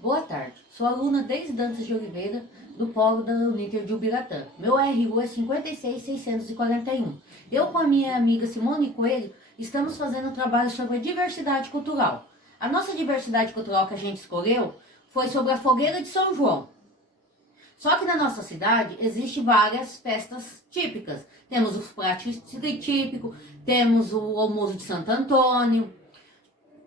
Boa tarde, sou aluna desde Dantas de Oliveira, do Polo da Uninter de Ubiratã. Meu RU é 56641. Eu com a minha amiga Simone Coelho estamos fazendo um trabalho sobre a diversidade cultural. A nossa diversidade cultural que a gente escolheu foi sobre a fogueira de São João. Só que na nossa cidade existem várias festas típicas. Temos os pratos típicos, temos o almoço de Santo Antônio,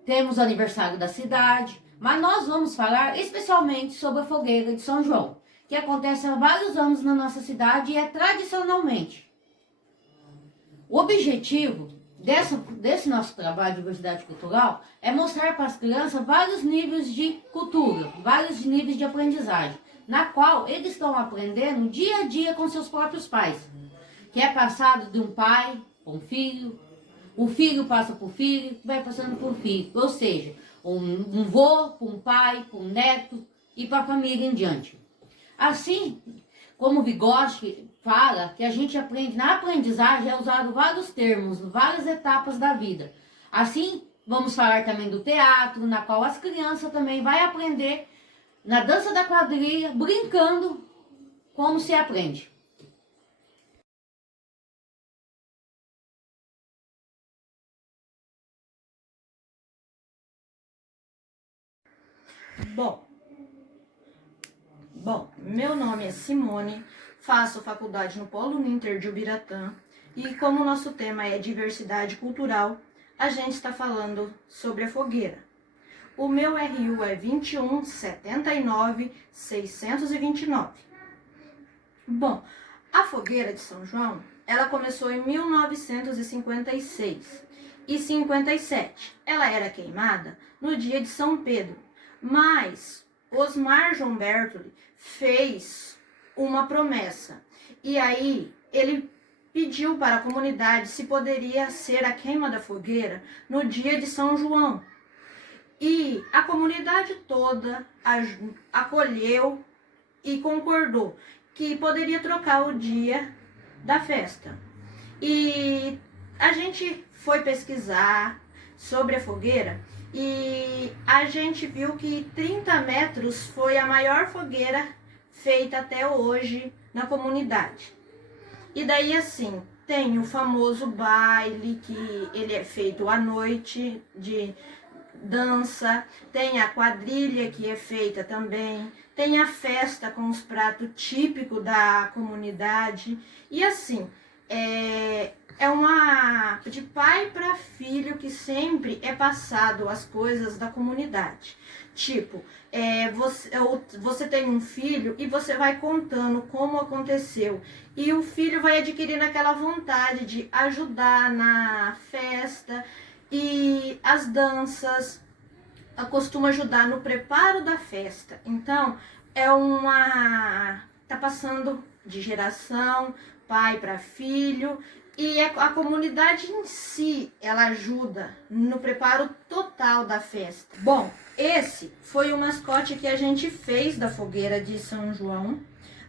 temos o aniversário da cidade, mas nós vamos falar especialmente sobre a fogueira de São João, que acontece há vários anos na nossa cidade e é tradicionalmente. O objetivo desse nosso trabalho de diversidade cultural é mostrar para as crianças vários níveis de cultura, vários níveis de aprendizagem, na qual eles estão aprendendo dia a dia com seus próprios pais, que é passado de um pai para um filho, o filho passa para o filho, vai passando para o filho, ou seja, um vô, para um pai, para um neto e para a família em diante. Assim, como o Vygotsky fala, que a gente aprende, na aprendizagem é usado vários termos, várias etapas da vida. Assim, vamos falar também do teatro, na qual as crianças também vão aprender na dança da quadrilha, brincando como se aprende. Meu nome é Simone, faço faculdade no Polo Uninter de Ubiratã e como o nosso tema é diversidade cultural, a gente está falando sobre a fogueira. O meu RU é 2179-629. Bom, a fogueira de São João, ela começou em 1956 e 57. Ela era queimada no dia de São Pedro, mas Osmar João Bertoli fez uma promessa. E aí ele pediu para a comunidade se poderia ser a queima da fogueira no dia de São João. E a comunidade toda acolheu e concordou que poderia trocar o dia da festa. E a gente foi pesquisar sobre a fogueira e a gente viu que 30 metros foi a maior fogueira feita até hoje na comunidade. E daí assim, tem o famoso baile, que ele é feito à noite, de dança, tem a quadrilha que é feita também, tem a festa com os pratos típicos da comunidade. E assim, é uma de pai para filho que sempre é passado as coisas da comunidade. Tipo, você tem um filho e você vai contando como aconteceu. E o filho vai adquirindo aquela vontade de ajudar na festa e as danças costuma ajudar no preparo da festa. Então, tá passando de geração, pai para filho, e a comunidade em si, ela ajuda no preparo total da festa. Bom, esse foi o mascote que a gente fez da fogueira de São João,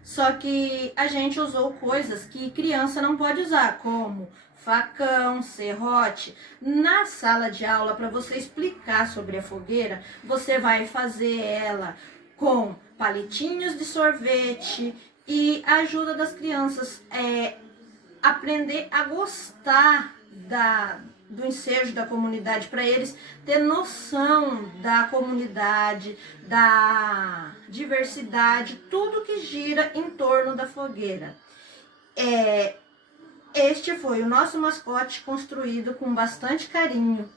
só que a gente usou coisas que criança não pode usar, como facão, serrote. Na sala de aula, para você explicar sobre a fogueira, você vai fazer ela com palitinhos de sorvete e a ajuda das crianças aprender a gostar do ensejo da comunidade, para eles ter noção da comunidade, da diversidade, tudo que gira em torno da fogueira. Este foi o nosso mascote construído com bastante carinho.